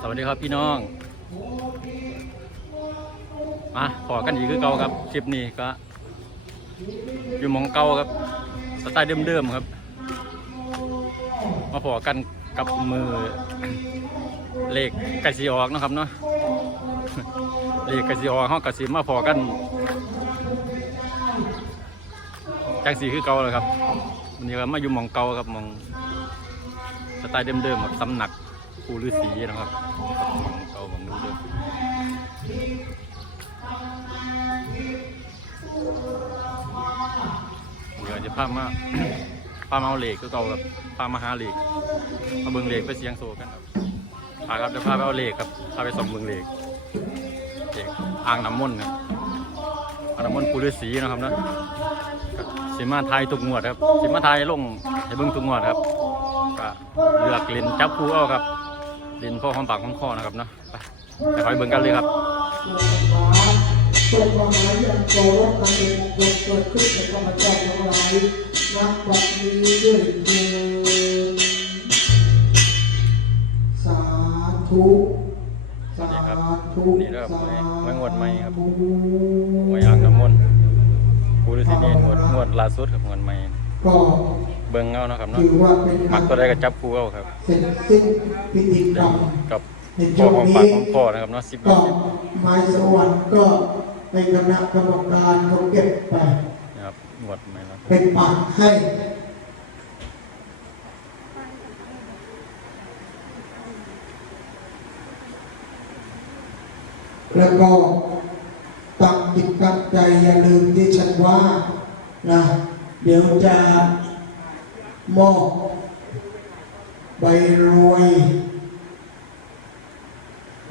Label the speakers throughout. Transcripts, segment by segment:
Speaker 1: สวัสดีครับพี่น้อง มาพอกันอีกคือเก่าครับคลิปนี้ก็ อยู่มองเก่าครับ สไตล์เดิมๆครับ มาพอกันกับมือเลขกสีออกนะครับเนาะเลขกสีออกเขากระสีมาพอกันจังสีคือเก่าเลยครับวันนี้ก็มาอยู่มองเก่าครับมองสไตล์เดิมๆครับสำหนัก ปูฤาษีนะครับของเก่าของเดิมเดี๋ยวจะพามาพามาเอาเหล็กก็เก่าครับพามาหาเหล็กมาเบิ่งเหล็กไปเสียงโซกันครับพาครับเดี๋ยวพาไปเอาเหล็กครับพาไปส่องเบิ่งเหล็กเหล็กอ่างน้ำมนต์ครับอ่างน้ำมนต์ปูฤาษีนะครับนะ สิมาไทยตุกงวดครับสิมาไทยลงให้เบิ่งตุกงวดครับก็เลือกเล่นจับคู่เอาครับเล่นพ่อหอมปากหอมคอนะครับเนาะไปไปคอยเบิ่งกันเลยครับ
Speaker 2: ตรงมาหายังโกรธอันเป็นมงคลเกิดขึ้นในข้าพเจ้าทั้งหลายนับบัดนี้ด้วยเถิดสาธุสา
Speaker 1: นี่ครับ
Speaker 2: ธุ
Speaker 1: นี่นะครับไว้ไว้งวดใหม่ครับ
Speaker 2: สาธุ
Speaker 1: ไว้อ่างน้ำมนต์ ปูฤาษีนี่งวดงวดล่าสุดครับงวดใหม่
Speaker 2: ก็
Speaker 1: เบิ่งเอานะครับเนาะ
Speaker 2: ถือว่าเป็น
Speaker 1: มักตัวใดก็จับคู่เอาครับ
Speaker 2: เสร็จสิ้นพิธีกร
Speaker 1: เล่
Speaker 2: ร
Speaker 1: น
Speaker 2: ม
Speaker 1: กับ
Speaker 2: ใน
Speaker 1: พ่
Speaker 2: ช่
Speaker 1: อ
Speaker 2: วง
Speaker 1: หอม
Speaker 2: นี้
Speaker 1: ปากหอมคอนะครับเนาะสิบ
Speaker 2: ก็ไม้สวรรค์ก็ในคณะกรรมการเขาเก็บไป
Speaker 1: นะครับงวดใหม่แล้ว
Speaker 2: เป็นปากให้แล้วก็ตั้งจิตตั้งใจอย่าลืมที่ฉัน ว่านะเดี๋ยวจะมอบใบรวย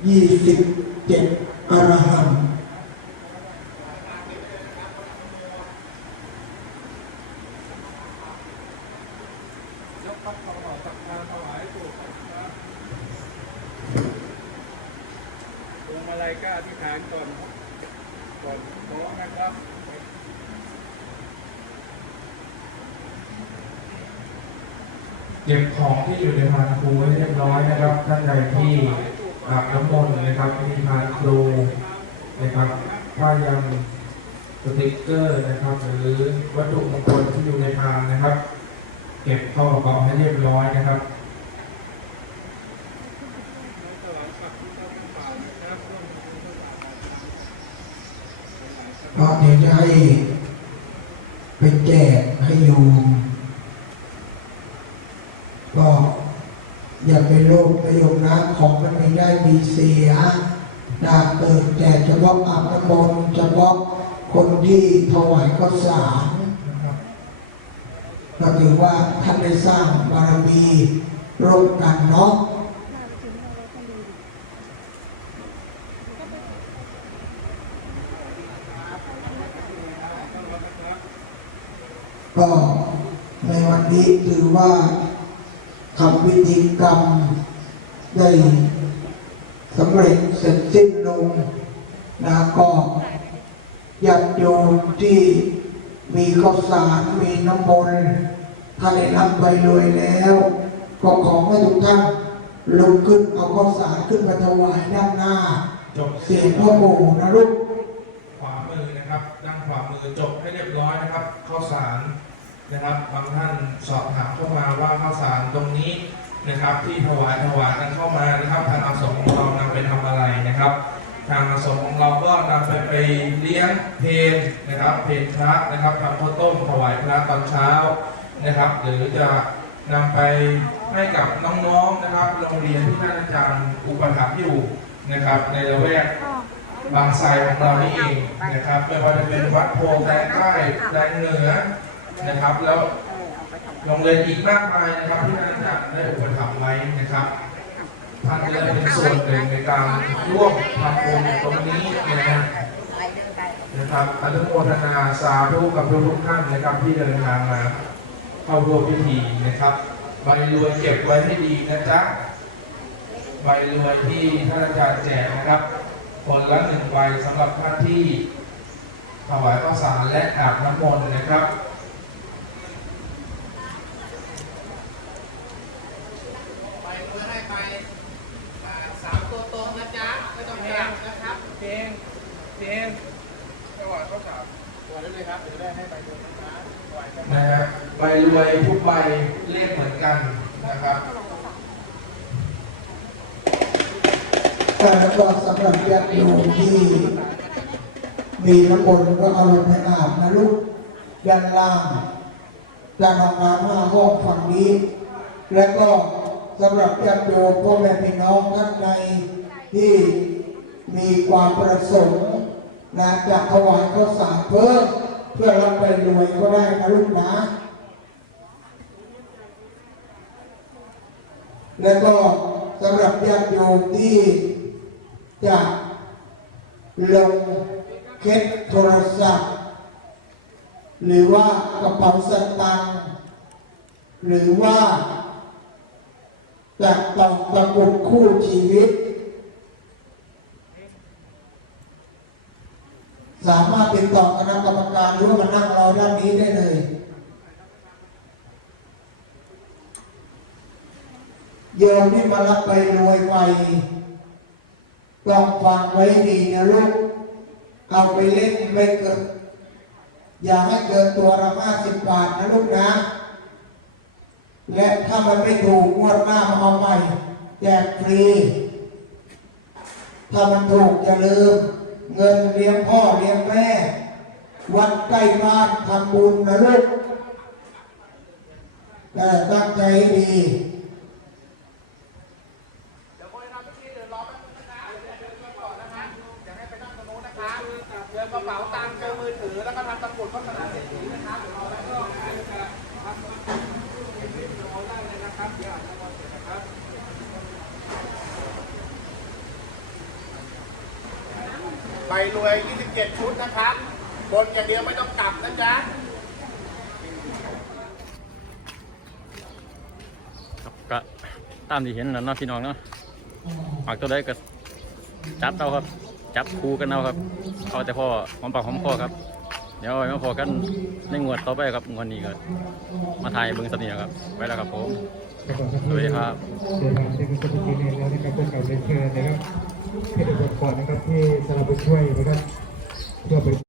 Speaker 2: ยี่สิบเจ็ดอรหันต์
Speaker 3: พวงมาลัยก็อธิษฐานก่อนก่อนขอนะครับ
Speaker 4: เก็บของที่อยู่ในพานครูไว้เรียบร้อยนะครับ ท่านใดที่อาบน้ำมนต์นะครับมีพานครูนะครับผ้ายันสติกเกอร์นะครับ หรือวัตถุมงคลที่อยู่ในพานนะครับ เก็บเข้ากระเป๋าให้เรียบร้อยนะครับ
Speaker 2: ราะเดี๋ยวจะให้ไปแจกให้โยมก็อย่าไปโลภประโยชน์นะของมันไม่ได้มีเสียนะเกิดแจกเฉพาะอาบน้ำมนต์เฉพาะคนที่ถวายข้าวสารนะครับก็ถือว่าท่านได้สร้างบารมีร่วมกันเนาะ ก็ในวันนี้ถือว่าทำพิธีกรรมได้สำเร็จเสร็จสิ้นลงนะก็ญาติโยมที่มีข้าวสารมีน้ำมนต์ถ้าได้รับใบรวยแล้ว ก็ขอให้ทุกท่านลุกขึ้นเอาข้าวสารขึ้นมาถวายด้านหน้า
Speaker 4: จบ
Speaker 2: เสียงพ่อปู่นะลูก
Speaker 4: ขวามือนะครับด้านขวามือจบให้เรียบร้อยนะครับข้าวสาร นะครับ บางท่านสอบถามเข้ามาว่าข้าวสารตรงนี้นะครับ ที่ถวายถวายกันเข้ามานะครับทางอาสมของเรานำไปทำอะไรนะครับ ทางอาสมของเราก็นำไปไปเลี้ยงเพลนะครับ เพลพระนะครับทำข้าวต้มถวายพระตอนเช้านะครับ หรือจะนำไปให้กับน้องๆนะครับ โรงเรียนที่ท่านอาจารย์อุปถัมภ์อยู่นะครับ ในละแวกบางไทรของเรานี่เองนะครับไม่ว่าจะเป็นวัดโพแตงใต้แตงเหนือ นะครับ แล้วโรงเรียนอีกมากมายนะครับที่านอาจารย์ได้อุปถัมภ์ไว้นะครับท่านก็ได้เป็นส่วนหนึ่งในการร่วมทำบุญตรงนี้นะฮะนะครับอนุโมทนาสาธุกับทุกท่านนะครับที่เดินทางมาเข้าร่วมพิธีนะครับใบรวยเก็บไว้ให้ดีนะจ๊ะใบรวยที่ท่านอาจารย์แจกนะครับคนละหนึ่งใบสำหรับท่านที่ถวายข้าวสารและอาบน้ำมนต์นะครับ
Speaker 3: ไปเพื่อให้ไปนะจ๊ะไม่ต้องกลับนะครับเพลงเพลงจังหวะเขาถามตัวได้เลยครับเดี๋ยวได้ให้ใบเดียวนะไหวกัน
Speaker 4: นะฮะใบรวยทุกใบเลขเหมือนกันนะครับ
Speaker 2: แต่แล้วก็สำหรับญาติโยมที่มีน้ำมนต์ก็เอาลงไปอาบนะลูกด้านล่างด้านห้องน้ำห้าห้องฝั่งนี้ และก็ สำหรับญาติโยมพ่อแม่พี่น้องท่านใดที่มีความประสงค์นะจะถวายข้าวสารเพิ่มเพื่อรับไปรวยก็ได้นะลูกนะแล้วก็สำหรับญาติโยมที่จะลงเคสโทรศัพท์ หรือว่ากระเป๋าสตางค์หรือว่า จะต้องตะกุดคู่ชีวิต สามารถติดต่อคณะกรรมการหรือว่ามานั่งเรอด้านนี้ได้เลย โยมที่มารับไปรวยไปต้องฟังไว้ดีนะลูก เอาไปเล่นไม่เกินอย่าให้เกินตัวละห้าสิบบาทนะลูกนะ และถ้ามันไม่ถูกงวดหน้ามาเอาใหม่แจกฟรี ถ้ามันถูกอย่าลืม เงินเลี้ยงพ่อเลี้ยงแม่ วัดใกล้บ้านทำบุญนะลูกแต่ตั้งใจให้
Speaker 3: ดียวคนทำพิธีเดินรอแป๊บนึงนะคะเดี๋ยวเดินมาก่อนนะคะอยากให้ไปนั่งตรงโน้นนะคะเดินกระเป๋าตังค์เจอมือถือแล้วก็ทำตะกรุดโฆษณาเศรษฐีนะคะเดี๋ยวรอแล้วก็ทำเอาได้เลยนะครับเดี๋ยวอาจจะมาเสร็จนะครับ ใบรวย 27 ชุดนะครับ บนอย่างเดียวไม่ต้องกลับนะจ๊ะ
Speaker 1: ครับก็ตามที่เห็นแล้วเนาะพี่น้องเนาะหากตัวใดก็จับเอาครับ จับคู่กันเอาครับ เอาแต่พ่อหอมปากหอมคอครับ เดี๋ยวเอาไว้มาพอกันในงวดต่อไปครับงวดนี้ก็มาถ่ายเบิ้งเสนียครับไว้แล้วครับผมสวัสดีครับ
Speaker 5: เดินทางเป็นกุศลกิจแล้วนะครับพวกเราเรียนเชิญนะครับให้ทุกคนก่อนนะครับที่สำหรับไปช่วยนะครับเพื่อไป